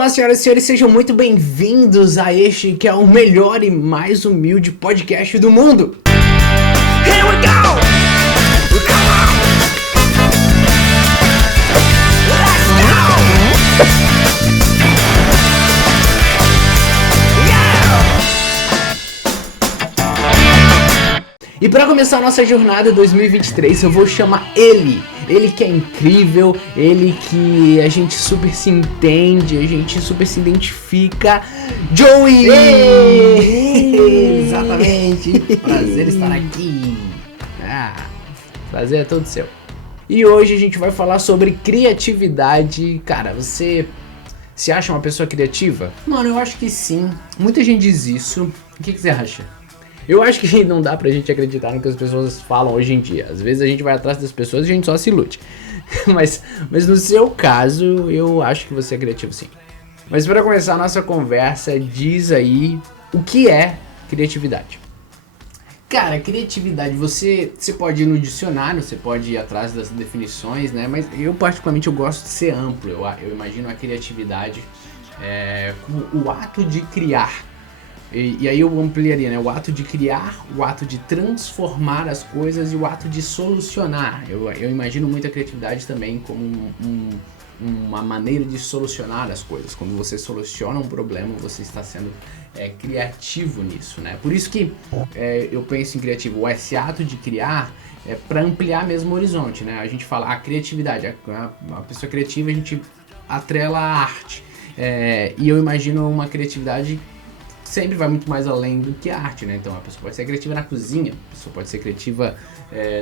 Olá, senhoras e senhores, sejam muito bem-vindos a este que é o melhor e mais humilde podcast do mundo. Here we go! Come on! Let's go! Yeah! E para começar a nossa jornada 2023, eu vou chamar ele que é incrível, ele que a gente super se entende, a gente super se identifica, Joey! Exatamente, prazer estar aqui. Prazer é todo seu. E hoje a gente vai falar sobre criatividade. Cara, você se acha uma pessoa criativa? Mano, eu acho que sim. Muita gente diz isso. O que você acha? Eu acho que não dá pra gente acreditar no que as pessoas falam hoje em dia. Às vezes a gente vai atrás das pessoas e a gente só se ilude. mas no seu caso, eu acho que você é criativo sim. Mas para começar a nossa conversa, diz aí o que é criatividade. Cara, criatividade, você pode ir no dicionário, você pode ir atrás das definições, né? Mas eu particularmente eu gosto de ser amplo. Eu imagino a criatividade como o ato de criar. E aí eu ampliaria, né? O ato de criar, o ato de transformar as coisas e o ato de solucionar. Eu imagino muito a criatividade também como uma maneira de solucionar as coisas. Quando você soluciona um problema, você está sendo criativo nisso, né? Por isso que eu penso em criativo. Esse ato de criar é para ampliar mesmo o horizonte, né? A gente fala a criatividade, a pessoa criativa a gente atrela a arte. E eu imagino uma criatividade sempre vai muito mais além do que a arte, né? Então a pessoa pode ser criativa na cozinha, a pessoa pode ser criativa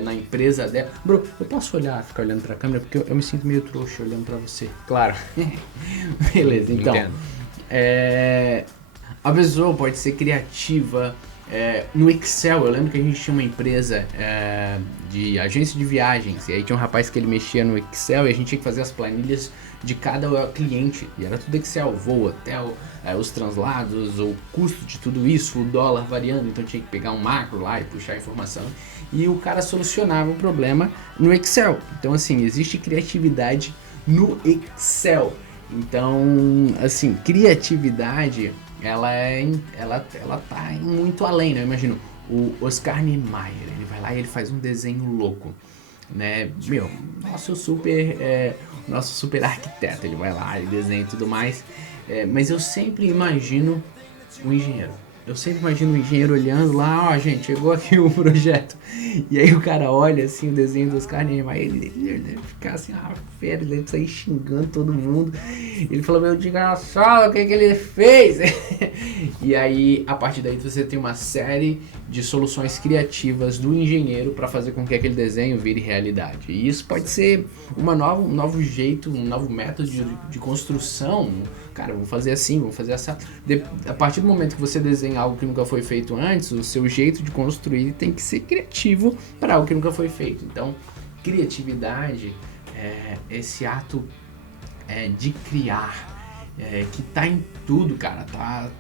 na empresa dela. Bro, eu posso ficar olhando pra câmera porque eu me sinto meio trouxa olhando pra você. Claro. Beleza, então. A pessoa pode ser criativa no Excel. Eu lembro que a gente tinha uma empresa de agência de viagens e aí tinha um rapaz que ele mexia no Excel e a gente tinha que fazer as planilhas de cada cliente e era tudo Excel, voo, hotel, os translados, o custo de tudo isso, o dólar variando, então tinha que pegar um macro lá e puxar a informação e o cara solucionava o problema no Excel. Então assim, existe criatividade no Excel. Então assim, criatividade ela tá muito além, né? Eu imagino o Oscar Niemeyer, ele vai lá e ele faz um desenho louco, né? Nosso super arquiteto, ele vai lá, ele desenha e tudo mais, mas eu sempre imagino o engenheiro. Eu sempre imagino o engenheiro olhando lá, ó, gente, chegou aqui o projeto. E aí o cara olha assim o desenho dos caras, aí ele deve ficar assim, fera, ele deve sair xingando todo mundo. Ele falou, meu desgraçado, o que ele fez? E aí, a partir daí, você tem uma série de soluções criativas do engenheiro para fazer com que aquele desenho vire realidade. E isso pode ser um novo jeito, um novo método de construção. Cara, vamos fazer assim, vamos fazer essa. A partir do momento que você desenha algo que nunca foi feito antes, o seu jeito de construir tem que ser criativo para algo que nunca foi feito. Então, criatividade é esse ato de criar, que tá em tudo, cara.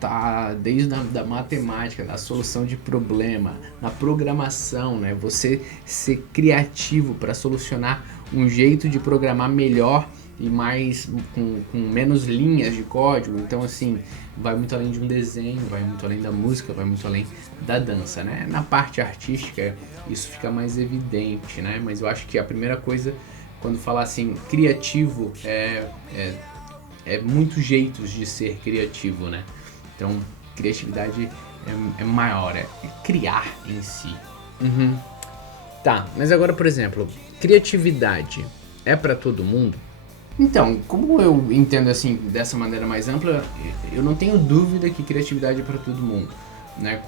Tá desde da matemática, da solução de problema, na programação, né? Você ser criativo para solucionar um jeito de programar melhor e mais com menos linhas de código. Então assim, vai muito além de um desenho, vai muito além da música, vai muito além da dança, né? Na parte artística isso fica mais evidente, né? Mas eu acho que a primeira coisa, quando falar assim, criativo é muitos jeitos de ser criativo, né? Então criatividade é maior, é criar em si. Tá, mas agora, por exemplo, criatividade é pra todo mundo? Então, como eu entendo assim, dessa maneira mais ampla, eu não tenho dúvida que criatividade é para todo mundo, né?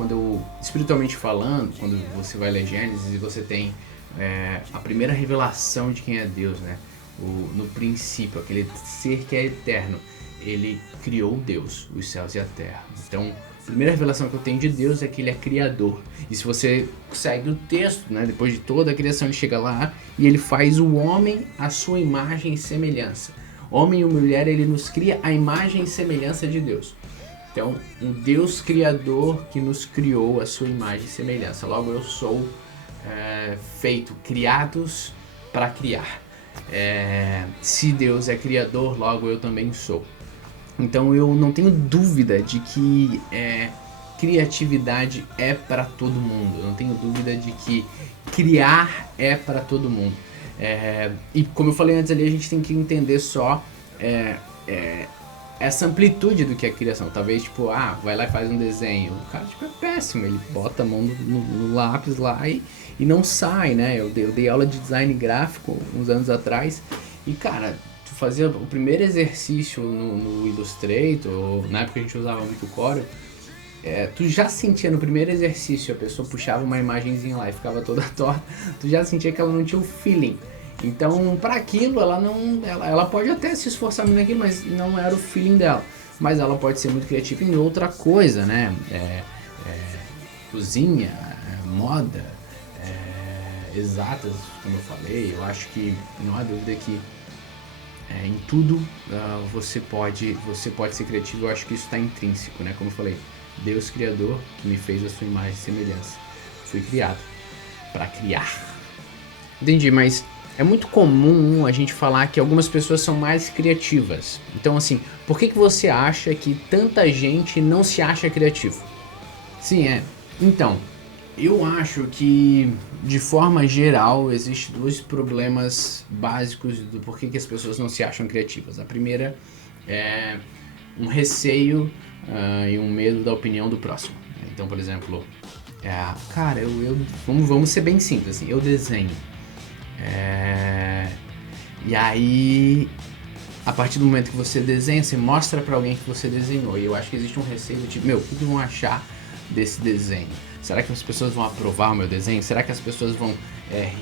Espiritualmente falando, quando você vai ler Gênesis e você tem a primeira revelação de quem é Deus, né? No princípio, aquele ser que é eterno, ele criou Deus, os céus e a terra. Então, a primeira revelação que eu tenho de Deus é que ele é criador. E se você segue o texto, né, depois de toda a criação, ele chega lá e ele faz o homem à sua imagem e semelhança. Homem e mulher, ele nos cria à imagem e semelhança de Deus. Então, um Deus criador que nos criou à sua imagem e semelhança. Logo, eu sou criados para criar. Se Deus é criador, logo eu também sou. Então eu não tenho dúvida de que criatividade é para todo mundo. Eu não tenho dúvida de que criar é para todo mundo. E como eu falei antes ali, a gente tem que entender só essa amplitude do que é criação. Talvez, tipo, vai lá e faz um desenho. O cara, tipo, é péssimo. Ele bota a mão no lápis lá e não sai, né? Eu dei aula de design gráfico uns anos atrás. E, cara, tu fazia o primeiro exercício no Illustrator, ou na época a gente usava muito o Corel. Tu já sentia no primeiro exercício, a pessoa puxava uma imagenzinha lá e ficava toda torta. Tu já sentia que ela não tinha o feeling. Então, para aquilo, ela pode até se esforçar muito naquilo, mas não era o feeling dela. Mas ela pode ser muito criativa em outra coisa, né? Cozinha, moda, exatas, como eu falei. Eu acho que não há dúvida que em tudo você pode ser criativo. Eu acho que isso está intrínseco, né? Como eu falei, Deus Criador, que me fez a sua imagem e semelhança. Fui criado para criar. Entendi, mas é muito comum a gente falar que algumas pessoas são mais criativas. Então, assim, por que você acha que tanta gente não se acha criativo? Sim, Então, eu acho que, de forma geral, existem dois problemas básicos do porquê que as pessoas não se acham criativas. A primeira é um receio e um medo da opinião do próximo. Então, por exemplo, cara, vamos ser bem simples, assim, eu desenho. E aí, a partir do momento que você desenha, você mostra pra alguém que você desenhou. E eu acho que existe um receio do tipo, o que vão achar desse desenho? Será que as pessoas vão aprovar o meu desenho? Será que as pessoas vão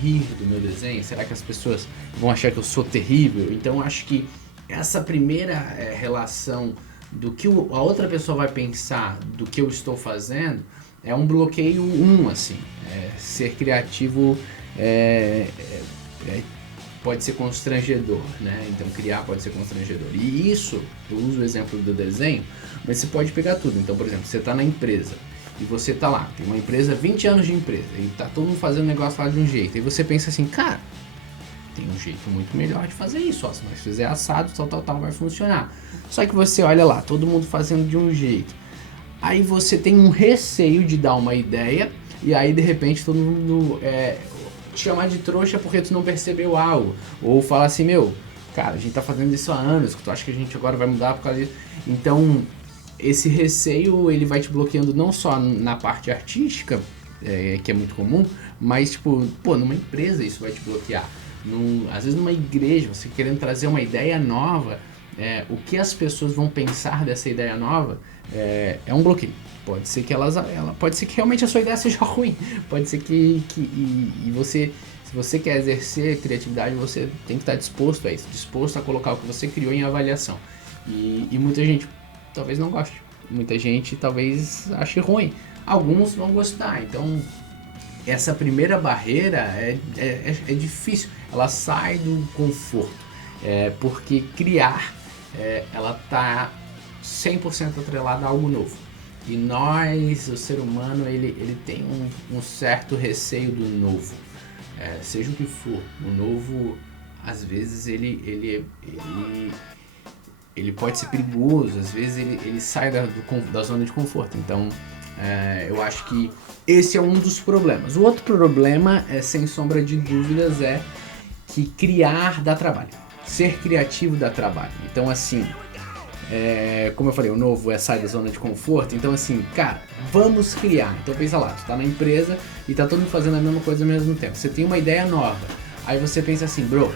rir do meu desenho? Será que as pessoas vão achar que eu sou terrível? Então eu acho que essa primeira relação do que a outra pessoa vai pensar do que eu estou fazendo é um bloqueio assim. Ser criativo pode ser constrangedor, né? Então criar pode ser constrangedor. E isso, eu uso o exemplo do desenho, mas você pode pegar tudo. Então, por exemplo, você está na empresa e você tá lá, tem uma empresa, 20 anos de empresa, e tá todo mundo fazendo negócio lá de um jeito. E você pensa assim, cara, tem um jeito muito melhor de fazer isso, ó, se nós fizer assado, tal, vai funcionar. Só que você olha lá, todo mundo fazendo de um jeito. Aí você tem um receio de dar uma ideia, e aí de repente todo mundo te chamar de trouxa porque tu não percebeu algo. Ou fala assim, cara, a gente tá fazendo isso há anos, tu acha que a gente agora vai mudar por causa disso? Então, esse receio, ele vai te bloqueando não só na parte artística, que é muito comum, mas tipo, numa empresa isso vai te bloquear. Às vezes numa igreja, você querendo trazer uma ideia nova, o que as pessoas vão pensar dessa ideia nova é um bloqueio. Pode ser que pode ser que realmente a sua ideia seja ruim, pode ser que você, se você quer exercer criatividade, você tem que estar disposto a isso, disposto a colocar o que você criou em avaliação. E muita gente talvez não goste, muita gente talvez ache ruim, alguns vão gostar. Então essa primeira barreira é difícil, ela sai do conforto, porque criar ela tá 100% atrelada a algo novo. E nós, o ser humano, ele tem um certo receio do novo, seja o que for. O novo, às vezes, ele pode ser perigoso, às vezes ele sai da zona de conforto. Então, eu acho que esse é um dos problemas. O outro problema, sem sombra de dúvidas, é que criar dá trabalho. Ser criativo dá trabalho. Então, assim, como eu falei, o novo sai da zona de conforto. Então, assim, cara, vamos criar. Então, pensa lá, tu tá na empresa e tá todo mundo fazendo a mesma coisa ao mesmo tempo. Você tem uma ideia nova. Aí você pensa assim, bro,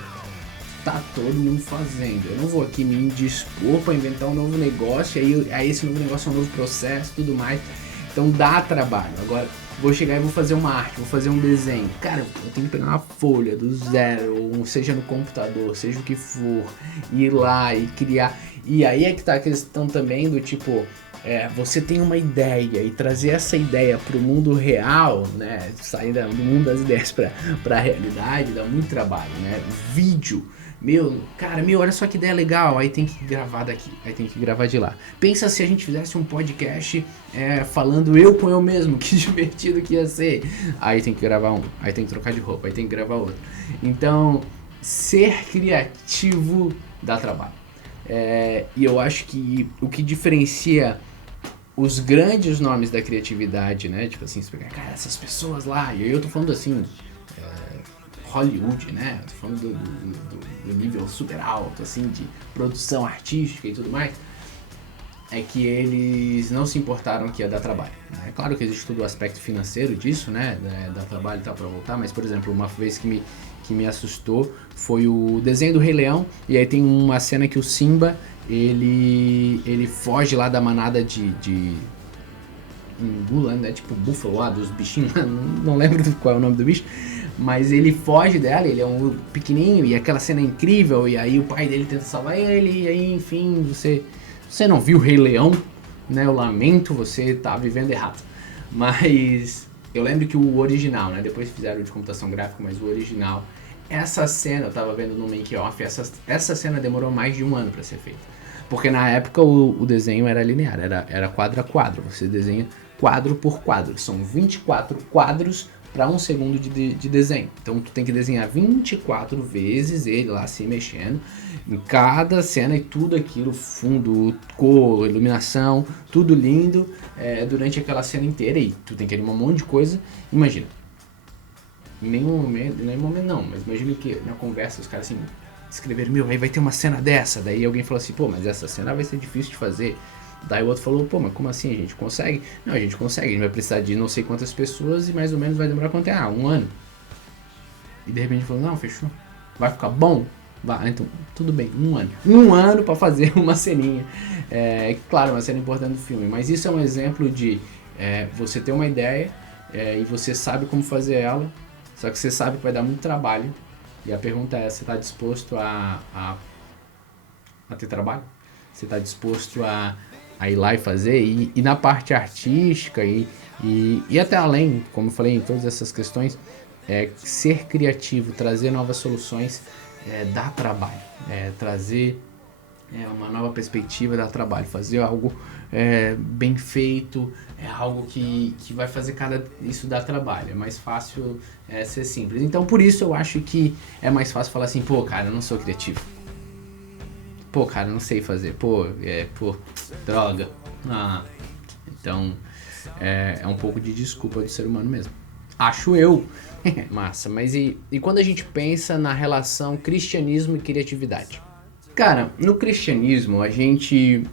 tá todo mundo fazendo. Eu não vou aqui me indispor pra inventar um novo negócio. Aí esse novo negócio é um novo processo, tudo mais. Então dá trabalho. Agora, vou chegar e vou fazer uma arte, vou fazer um desenho. Cara, eu tenho que pegar uma folha do zero, ou seja no computador, seja o que for, ir lá e criar. E aí é que tá a questão também do tipo, você tem uma ideia e trazer essa ideia pro mundo real, né? Sair do mundo das ideias pra realidade dá muito trabalho, né? Vídeo. Cara, olha só que ideia legal, aí tem que gravar daqui, aí tem que gravar de lá. Pensa se a gente fizesse um podcast falando eu com eu mesmo, que divertido que ia ser. Aí tem que gravar um, aí tem que trocar de roupa, aí tem que gravar outro. Então, ser criativo dá trabalho. E eu acho que o que diferencia os grandes nomes da criatividade, né? Tipo assim, você pega, cara, essas pessoas lá, e aí eu tô falando assim, Hollywood, né? Eu tô falando do nível super alto, assim, de produção artística e tudo mais, é que eles não se importaram que ia dar trabalho. Né? É claro que existe todo o aspecto financeiro disso, né? Dar trabalho e tal pra voltar, mas, por exemplo, uma vez que me assustou foi o desenho do Rei Leão, e aí tem uma cena que o Simba, ele foge lá da manada de Ngula, né? Tipo búfalo lá, dos bichinhos, não lembro qual é o nome do bicho, mas ele foge dela, ele é um pequenininho, e aquela cena é incrível, e aí o pai dele tenta salvar ele, e aí, enfim, você não viu o Rei Leão, né? Eu lamento, você tá vivendo errado. Mas eu lembro que o original, né? Depois fizeram de computação gráfica, mas o original, essa cena, eu tava vendo no make-off, essa cena demorou mais de um ano pra ser feita. Porque na época o desenho era linear, era quadro a quadro. Você desenha quadro por quadro. São 24 quadros para um segundo de desenho. Então tu tem que desenhar 24 vezes ele lá se mexendo em cada cena e tudo aquilo, fundo, cor, iluminação, tudo lindo durante aquela cena inteira. E tu tem que animar um monte de coisa. Imagina. Em nenhum momento não, mas imagina que na conversa os caras assim escreveram, aí vai ter uma cena dessa. Daí alguém falou assim, pô, mas essa cena vai ser difícil de fazer. Daí o outro falou, pô, mas como assim, a gente consegue? Não, a gente consegue, a gente vai precisar de não sei quantas pessoas e mais ou menos vai demorar quanto é? Um ano. E de repente falou, não, fechou. Vai ficar bom? Vai, então, tudo bem, um ano. Um ano pra fazer uma ceninha. Claro, uma cena importante do filme, mas isso é um exemplo de você ter uma ideia e você sabe como fazer ela, só que você sabe que vai dar muito trabalho. E a pergunta é, você está disposto a ter trabalho? Você está disposto a ir lá e fazer? E na parte artística e até além, como eu falei, em todas essas questões, ser criativo, trazer novas soluções, dá trabalho. Trazer uma nova perspectiva dá trabalho. Fazer algo bem feito é algo que vai fazer isso dá trabalho. É mais fácil ser simples. Então por isso eu acho que é mais fácil falar assim, pô, cara, eu não sou criativo. Pô, cara, eu não sei fazer. Pô, droga. Então é um pouco de desculpa do ser humano mesmo. Acho eu. Massa, mas e quando a gente pensa na relação cristianismo e criatividade? Cara, no cristianismo a gente,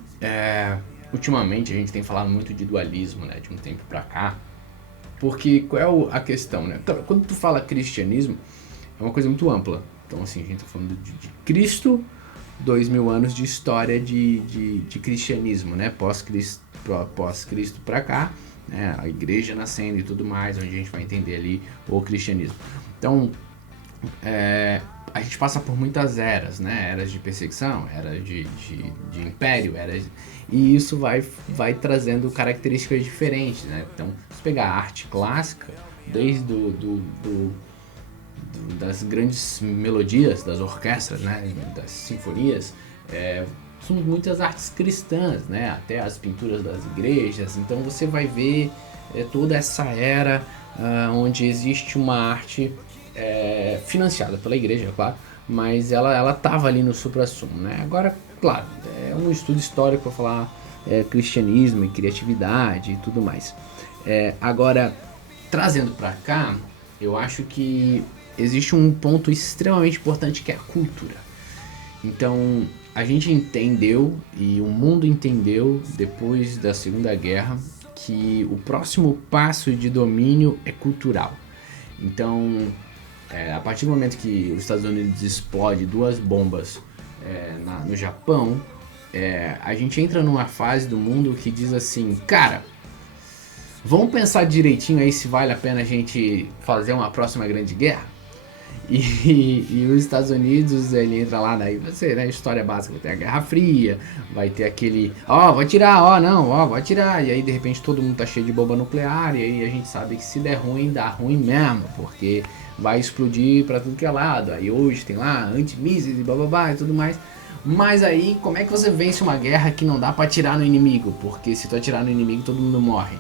ultimamente a gente tem falado muito de dualismo, né, de um tempo pra cá, porque qual é a questão, né? Quando tu fala cristianismo, é uma coisa muito ampla. Então assim, a gente tá falando de Cristo, 2000 anos de história de cristianismo, né, pós-Cristo pra cá, né, a igreja nascendo e tudo mais, onde a gente vai entender ali o cristianismo. Então, a gente passa por muitas eras, né? Eras de perseguição, eras de império, e isso vai trazendo características diferentes, né? Então, se pegar a arte clássica, desde das grandes melodias, das orquestras, né? Das sinfonias, são muitas artes cristãs, né? Até as pinturas das igrejas. Então, você vai ver toda essa era onde existe uma arte financiada pela igreja, é claro, mas ela estava ali no suprassumo, né? Agora, claro, é um estudo histórico para falar cristianismo e criatividade e tudo mais. Agora, trazendo para cá, eu acho que existe um ponto extremamente importante que é a cultura. Então, a gente entendeu e o mundo entendeu depois da Segunda Guerra que o próximo passo de domínio é cultural. Então, a partir do momento que os Estados Unidos explode 2 bombas no Japão, a gente entra numa fase do mundo que diz assim, cara, vamos pensar direitinho aí se vale a pena a gente fazer uma próxima grande guerra? E os Estados Unidos, ele entra lá, daí você, né, história básica, vai ter a Guerra Fria, vai ter aquele, vai tirar, vai tirar, e aí de repente todo mundo tá cheio de bomba nuclear, e aí a gente sabe que se der ruim, dá ruim mesmo, porque vai explodir pra tudo que é lado, aí hoje tem lá antimísseis e bababá e tudo mais, mas aí como é que você vence uma guerra que não dá pra atirar no inimigo, porque se tu atirar no inimigo todo mundo morre?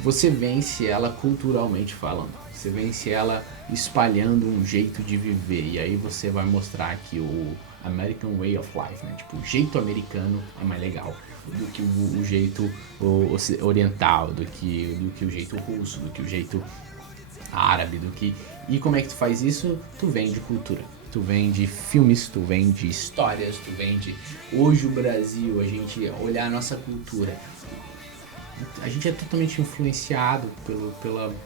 Você vence ela culturalmente falando, você vence ela espalhando um jeito de viver, e aí você vai mostrar que American Way of Life, né? Tipo, o jeito americano é mais legal do que o jeito oriental, do que o jeito russo, do que o jeito árabe, do que... E como é que tu faz isso? Tu vende cultura. Tu vende filmes, tu vende histórias, tu vende... Hoje o Brasil, a gente olhar a nossa cultura, a gente é totalmente influenciado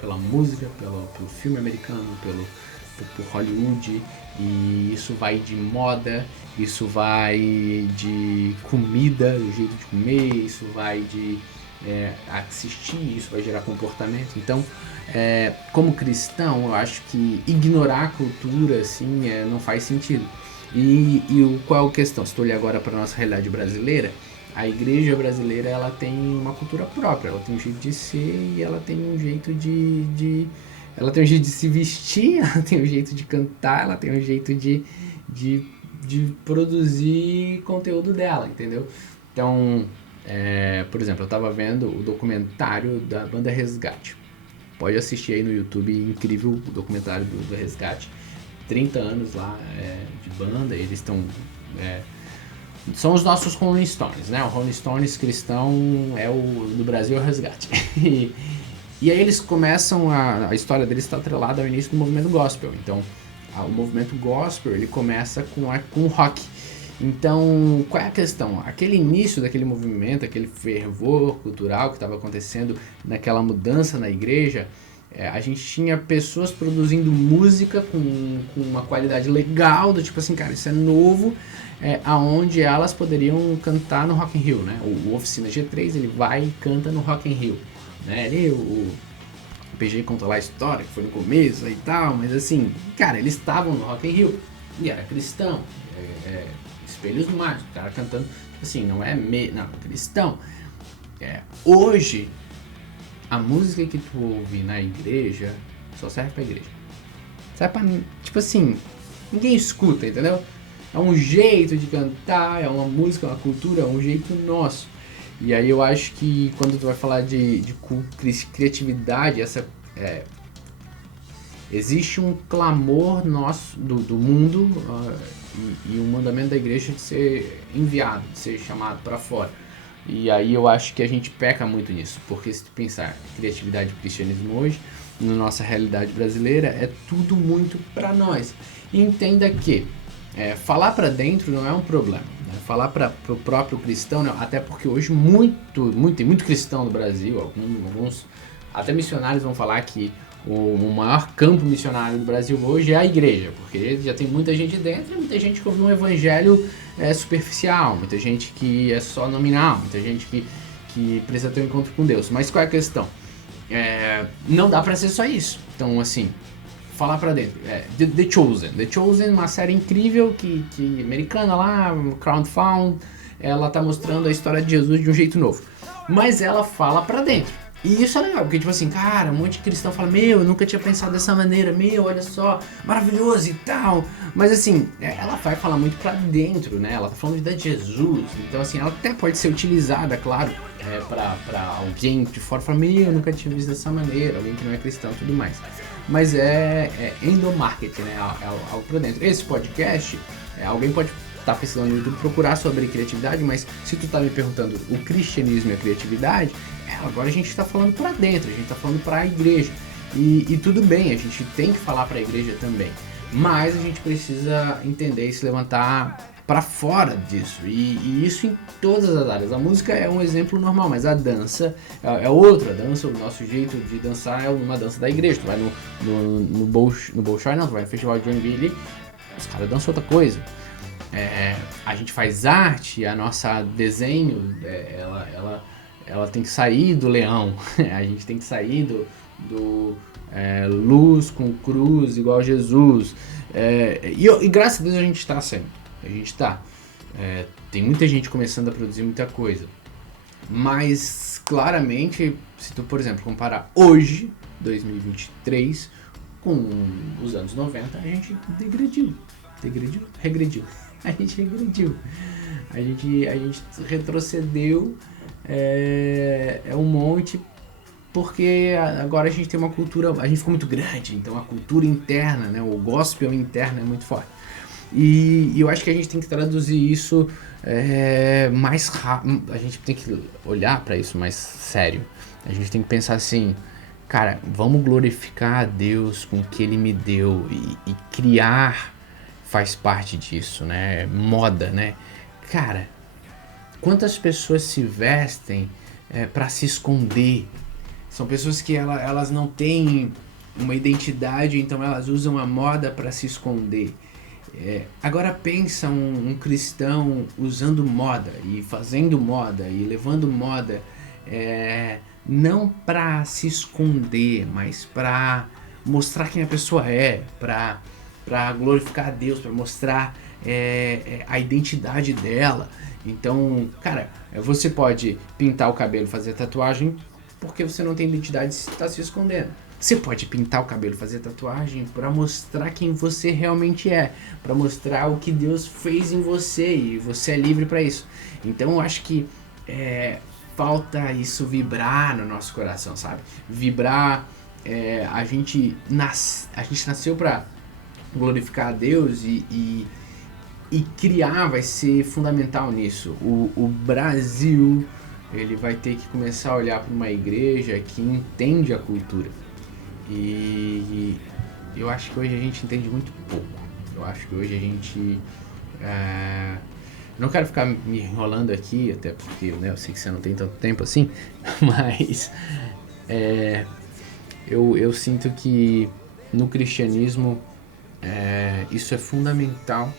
pela música, pelo filme americano, por Hollywood, e isso vai de moda, isso vai de comida, o jeito de comer, isso vai de assistir, isso vai gerar comportamento. Então, como cristão, eu acho que ignorar a cultura assim, não faz sentido. Qual é a questão? Se tu olhar agora para a nossa realidade brasileira, a igreja brasileira ela tem uma cultura própria, ela tem um jeito de ser e ela tem um jeito ela tem um jeito de se vestir, ela tem um jeito de cantar, ela tem um jeito de produzir conteúdo dela, entendeu? Então, por exemplo, eu estava vendo o documentário da banda Resgate. Pode assistir aí no YouTube, incrível o documentário do Resgate. 30 anos lá de banda, eles estão... são os nossos Rolling Stones, né? O Rolling Stones cristão do Brasil é o Resgate. E aí eles começam, a história deles está atrelada ao início do movimento gospel. Então, o movimento gospel, ele começa com rock. Então, qual é a questão? Aquele início daquele movimento, aquele fervor cultural que estava acontecendo naquela mudança na igreja, a gente tinha pessoas produzindo música com uma qualidade legal, do tipo assim, cara, isso é novo, aonde elas poderiam cantar no Rock in Rio, né? O Oficina G3, ele vai e canta no Rock in Rio, né? Ali o PG conta lá a história, que foi no começo e tal, mas assim, cara, eles estavam no Rock in Rio, e era cristão, Espelhos Mágicos, o cara cantando, assim, não cristão. Hoje, a música que tu ouve na igreja só serve pra igreja. Serve pra, tipo assim, ninguém escuta, entendeu? É um jeito de cantar, é uma música, é uma cultura, é um jeito nosso. E aí eu acho que quando tu vai falar de criatividade, existe um clamor nosso, do mundo, e o mandamento da igreja de ser enviado, de ser chamado para fora. E aí eu acho que a gente peca muito nisso, porque se tu pensar criatividade e cristianismo hoje, na nossa realidade brasileira, é tudo muito para nós. E entenda que falar para dentro não é um problema, né? Falar para o próprio cristão, não, até porque hoje tem muito cristão no Brasil, alguns até missionários vão falar que o maior campo missionário do Brasil hoje é a igreja, porque já tem muita gente dentro, muita gente que ouve um evangelho superficial, muita gente que é só nominal, muita gente que precisa ter um encontro com Deus. Mas qual é a questão? Não dá pra ser só isso. Então, assim, falar pra dentro. The Chosen, uma série incrível que americana lá, crowdfund, ela tá mostrando a história de Jesus de um jeito novo. Mas ela fala pra dentro. E isso é legal, porque tipo assim, cara, um monte de cristão fala, eu nunca tinha pensado dessa maneira, olha só, maravilhoso e tal. Mas assim, ela vai falar muito pra dentro, né? Ela tá falando de Jesus. Então assim, ela até pode ser utilizada, claro, pra alguém de fora falar, eu nunca tinha visto dessa maneira, alguém que não é cristão e tudo mais. Mas é endomarketing, né? Algo pra dentro. Esse podcast, alguém pode estar pesquisando no YouTube, procurar sobre criatividade, mas se tu tá me perguntando o cristianismo e a criatividade, agora a gente está falando para dentro, a gente está falando para a igreja. E tudo bem, a gente tem que falar para a igreja também. Mas a gente precisa entender e se levantar para fora disso. E isso em todas as áreas. A música é um exemplo normal, mas a dança é outra. A dança, o nosso jeito de dançar é uma dança da igreja. Tu vai no Bolshoi, não, tu vai no festival de R&B ali, os caras dançam outra coisa. A gente faz arte, a nossa desenho, ela tem que sair do leão, a gente tem que sair do luz com cruz igual Jesus, e graças a Deus a gente está sendo, tem muita gente começando a produzir muita coisa, mas claramente, se tu, por exemplo, comparar hoje, 2023, com os anos 90, a gente regrediu, a gente retrocedeu um monte, porque agora a gente tem uma cultura, a gente ficou muito grande, então a cultura interna, né, o gospel interno é muito forte. E eu acho que a gente tem que traduzir isso mais rápido. A gente tem que olhar para isso mais sério. A gente tem que pensar assim, cara, vamos glorificar a Deus com o que Ele me deu. E criar faz parte disso, né? Moda, né? Cara, quantas pessoas se vestem para se esconder? São pessoas que elas não têm uma identidade, então elas usam a moda para se esconder. Agora pensa um cristão usando moda e fazendo moda e levando moda, não para se esconder, mas para mostrar quem a pessoa é, para glorificar a Deus, para mostrar a identidade dela. Então, cara, você pode pintar o cabelo, fazer tatuagem, porque você não tem identidade e está se escondendo. Você pode pintar o cabelo, fazer tatuagem para mostrar quem você realmente é, para mostrar o que Deus fez em você e você é livre para isso. Então eu acho que falta isso vibrar no nosso coração, sabe? Vibrar, a gente nasceu para glorificar a Deus e criar vai ser fundamental nisso. O Brasil, ele vai ter que começar a olhar para uma igreja que entende a cultura. E eu acho que hoje a gente entende muito pouco. Eu acho que hoje a gente... não quero ficar me enrolando aqui, até porque, né, eu sei que você não tem tanto tempo assim, mas eu sinto que no cristianismo isso é fundamental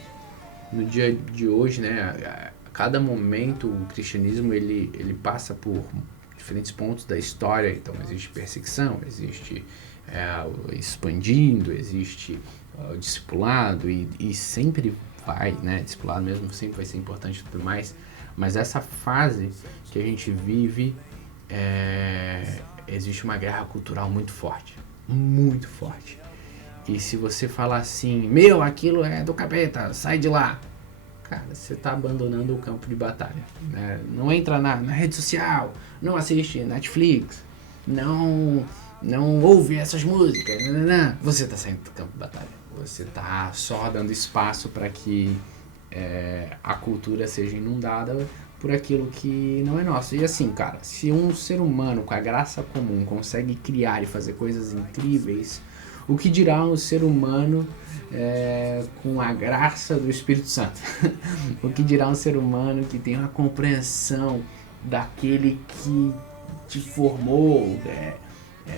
no dia de hoje, né? A cada momento o cristianismo ele passa por diferentes pontos da história. Então existe perseguição, existe expandindo, existe o discipulado e sempre vai, né? Discipulado mesmo sempre vai ser importante e tudo mais. Mas essa fase que a gente vive, existe uma guerra cultural muito forte, muito forte. E se você falar assim, aquilo é do capeta, sai de lá, cara, você está abandonando o campo de batalha, né? Não entra na rede social, não assiste Netflix, não ouve essas músicas, você está saindo do campo de batalha. Você está só dando espaço para que a cultura seja inundada por aquilo que não é nosso. E assim, cara, se um ser humano com a graça comum consegue criar e fazer coisas incríveis, o que dirá um ser humano com a graça do Espírito Santo? O que dirá um ser humano que tem uma compreensão daquele que te formou?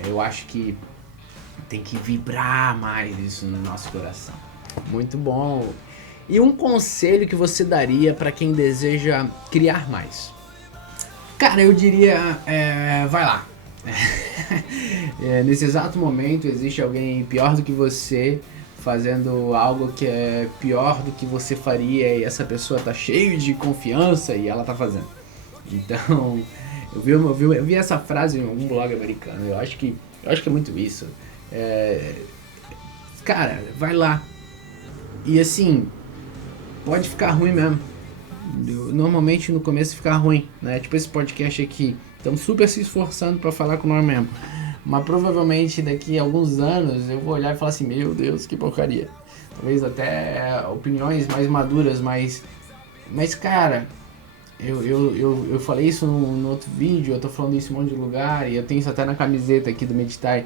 Eu acho que tem que vibrar mais isso no nosso coração. Muito bom. E um conselho que você daria para quem deseja criar mais? Cara, eu diria, vai lá. Nesse exato momento existe alguém pior do que você fazendo algo que é pior do que você faria, e essa pessoa tá cheia de confiança e ela tá fazendo. Então, eu vi essa frase em algum blog americano. Eu acho que é muito isso. Cara, vai lá. E assim, pode ficar ruim mesmo. Normalmente no começo fica ruim, né? Tipo esse podcast aqui. Estamos super se esforçando para falar com nós mesmo. Mas provavelmente daqui a alguns anos eu vou olhar e falar assim, meu Deus, que porcaria. Talvez até opiniões mais maduras, mas cara, eu falei isso no outro vídeo, eu tô falando isso em um monte de lugar, e eu tenho isso até na camiseta aqui do Meditai.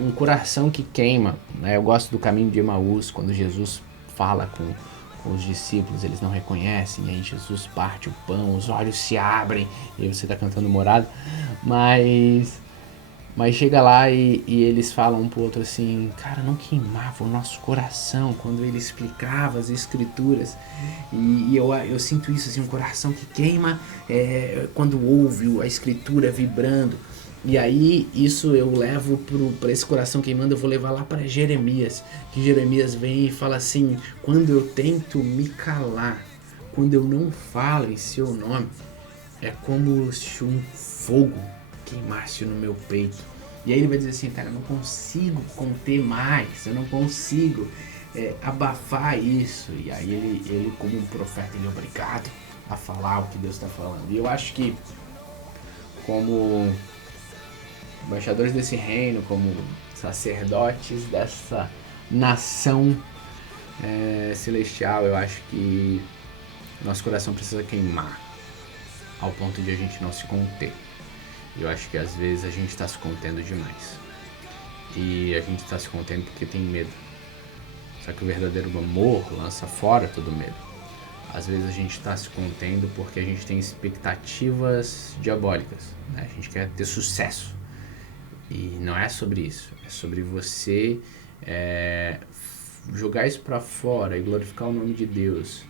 Um coração que queima, né? Eu gosto do caminho de Emaús, quando Jesus fala com os discípulos, eles não reconhecem, e aí Jesus parte o pão, os olhos se abrem, e aí você tá cantando morado, mas chega lá e eles falam um pro outro assim, cara, não queimava o nosso coração quando ele explicava as escrituras, e eu sinto isso, assim, um coração que queima quando ouve a escritura vibrando. E aí isso eu levo para esse coração queimando, eu vou levar lá para Jeremias, que Jeremias vem e fala assim, quando eu tento me calar, quando eu não falo em seu nome, é como se um fogo queimasse no meu peito. E aí ele vai dizer assim, cara, eu não consigo conter mais, eu não consigo abafar isso. E aí ele como um profeta, ele é obrigado a falar o que Deus está falando. E eu acho que como embaixadores desse reino, como sacerdotes dessa nação, celestial, eu acho que nosso coração precisa queimar ao ponto de a gente não se conter. Eu acho que às vezes a gente está se contendo demais. E a gente está se contendo porque tem medo. Só que o verdadeiro amor lança fora todo medo. Às vezes a gente está se contendo porque a gente tem expectativas diabólicas, né? A gente quer ter sucesso. E não é sobre isso. É sobre você jogar isso para fora e glorificar o nome de Deus.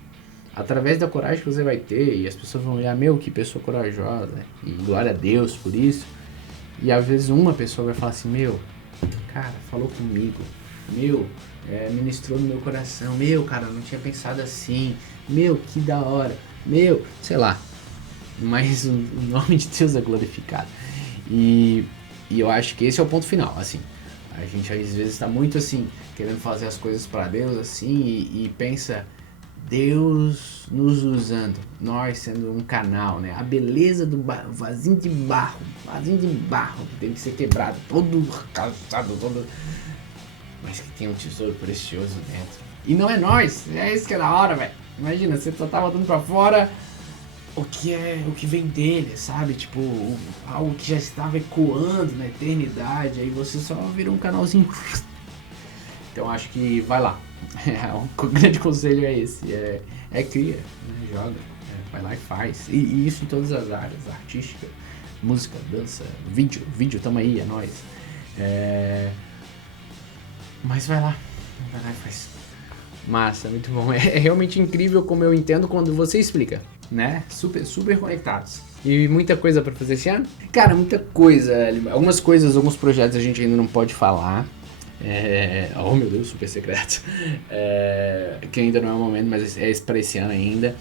Através da coragem que você vai ter, e as pessoas vão olhar, meu, que pessoa corajosa, e glória a Deus por isso. E às vezes uma pessoa vai falar assim, meu, cara, falou comigo, meu, ministrou no meu coração, meu, cara, não tinha pensado assim, meu, que da hora, meu, sei lá. Mas o nome de Deus é glorificado. E eu acho que esse é o ponto final, assim. A gente às vezes está muito assim, querendo fazer as coisas para Deus, assim, e pensa... Deus nos usando, nós sendo um canal, né? A beleza do vasinho de barro tem que ser quebrado, todo calçado, todo... mas que tem um tesouro precioso dentro. E não é nós, é isso que é da hora, velho. Imagina, você só tá botando pra fora o que vem dele, sabe? Tipo, algo que já estava ecoando na eternidade, aí você só vira um canalzinho. Então acho que vai lá. O grande conselho é esse, cria, né? Joga, vai lá e faz. E isso em todas as áreas, artística, música, dança, vídeo, tamo aí, é nóis. Mas vai lá e faz. Massa, muito bom. É realmente incrível como eu entendo quando você explica, né? Super conectados. E muita coisa pra fazer esse ano? Cara, muita coisa. Algumas coisas, alguns projetos a gente ainda não pode falar. Oh meu Deus, super secreto. Que ainda não é o momento, mas é para esse ano ainda.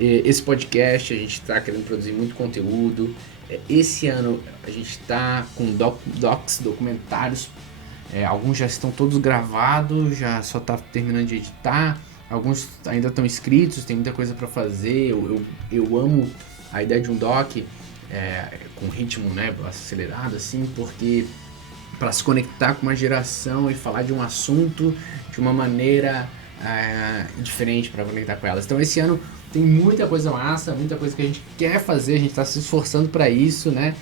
Esse podcast a gente está querendo produzir muito conteúdo. Esse ano a gente está com documentários. Alguns já estão todos gravados, já só tá terminando de editar. Alguns ainda estão escritos, tem muita coisa para fazer. Eu amo a ideia de um doc com ritmo, né, acelerado assim, porque para se conectar com uma geração e falar de um assunto de uma maneira diferente para conectar com elas. Então esse ano tem muita coisa massa, muita coisa que a gente quer fazer, a gente está se esforçando para isso, né?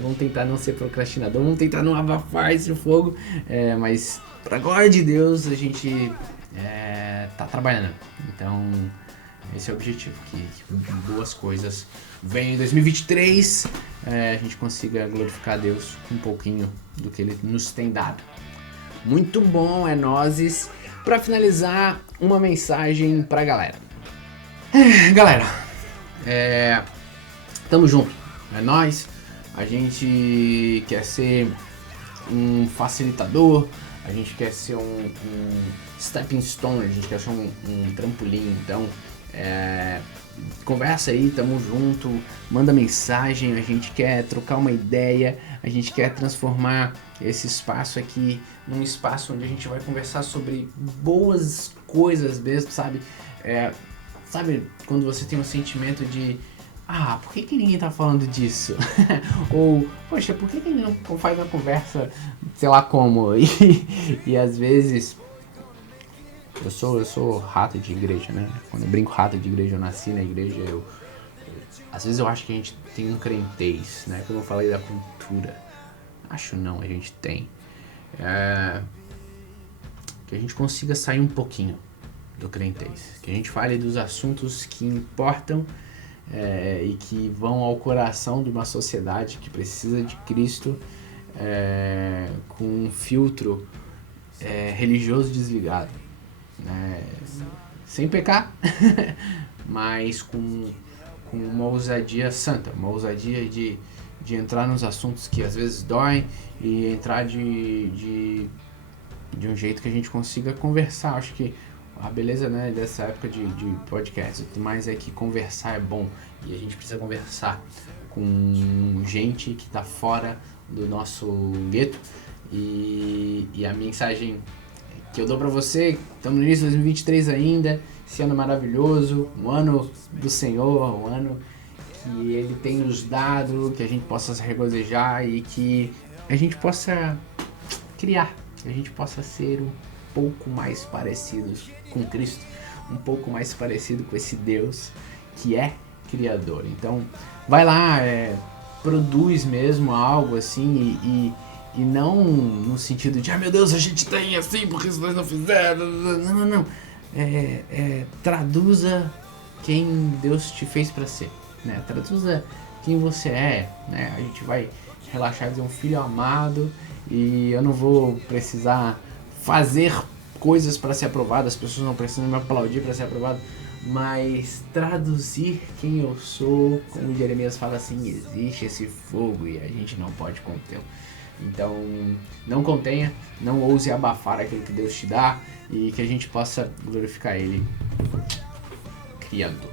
Vamos tentar não ser procrastinador, vamos tentar não abafar esse fogo, mas para glória de Deus a gente tá trabalhando. Então esse é o objetivo, que boas coisas venham em 2023, a gente consiga glorificar a Deus um pouquinho do que Ele nos tem dado. Muito bom, é nóis. Para finalizar, uma mensagem pra galera. Galera, tamo junto, é nóis. A gente quer ser um facilitador, a gente quer ser um stepping stone, a gente quer ser um trampolim. Então, conversa aí, tamo junto, manda mensagem, a gente quer trocar uma ideia, a gente quer transformar esse espaço aqui num espaço onde a gente vai conversar sobre boas coisas mesmo, sabe? Sabe quando você tem um sentimento de por que ninguém tá falando disso? Ou, poxa, por que ninguém não faz uma conversa, sei lá como? E às vezes... Eu sou rato de igreja, né? Quando eu brinco rato de igreja, eu nasci na igreja, às vezes eu acho que a gente tem um crentez, né? Como eu falei da cultura. Acho não, a gente tem. Que a gente consiga sair um pouquinho do crentez. Que a gente fale dos assuntos que importam e que vão ao coração de uma sociedade que precisa de Cristo com um filtro religioso desligado. Sem pecar, mas com uma ousadia santa, uma ousadia de entrar nos assuntos que às vezes doem e entrar de um jeito que a gente consiga conversar. Acho que a beleza, né, dessa época de podcast e tudo mais é que conversar é bom, e a gente precisa conversar com gente que está fora do nosso gueto. E a mensagem que eu dou pra você, estamos no início de 2023 ainda, esse ano maravilhoso, um ano do Senhor, um ano que Ele tem nos dado, que a gente possa se regozijar e que a gente possa criar, que a gente possa ser pouco mais parecidos com Cristo, um pouco mais parecido com esse Deus que é criador. Então, vai lá, produz mesmo algo assim e não no sentido de, meu Deus, a gente tem assim porque se nós não fizeram. Não. Traduza quem Deus te fez para ser, né? Traduza quem você é, né? A gente vai relaxar e dizer um filho amado, e eu não vou precisar fazer coisas para ser aprovado, as pessoas não precisam me aplaudir para ser aprovado, mas traduzir quem eu sou, como Jeremias fala assim, existe esse fogo e a gente não pode contê-lo. Então, não contenha, não ouse abafar aquilo que Deus te dá, e que a gente possa glorificar Ele, Criador.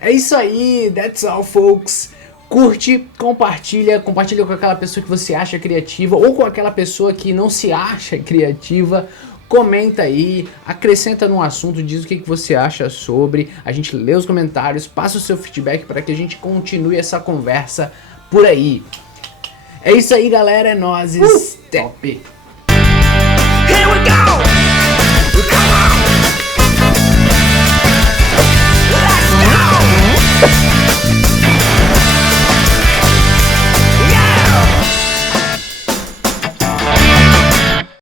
É isso aí, that's all, folks. Curte, compartilha com aquela pessoa que você acha criativa ou com aquela pessoa que não se acha criativa. Comenta aí, acrescenta no assunto, diz o que você acha sobre. A gente lê os comentários, passa o seu feedback para que a gente continue essa conversa por aí. É isso aí, galera, é nóis. Top! Here we go!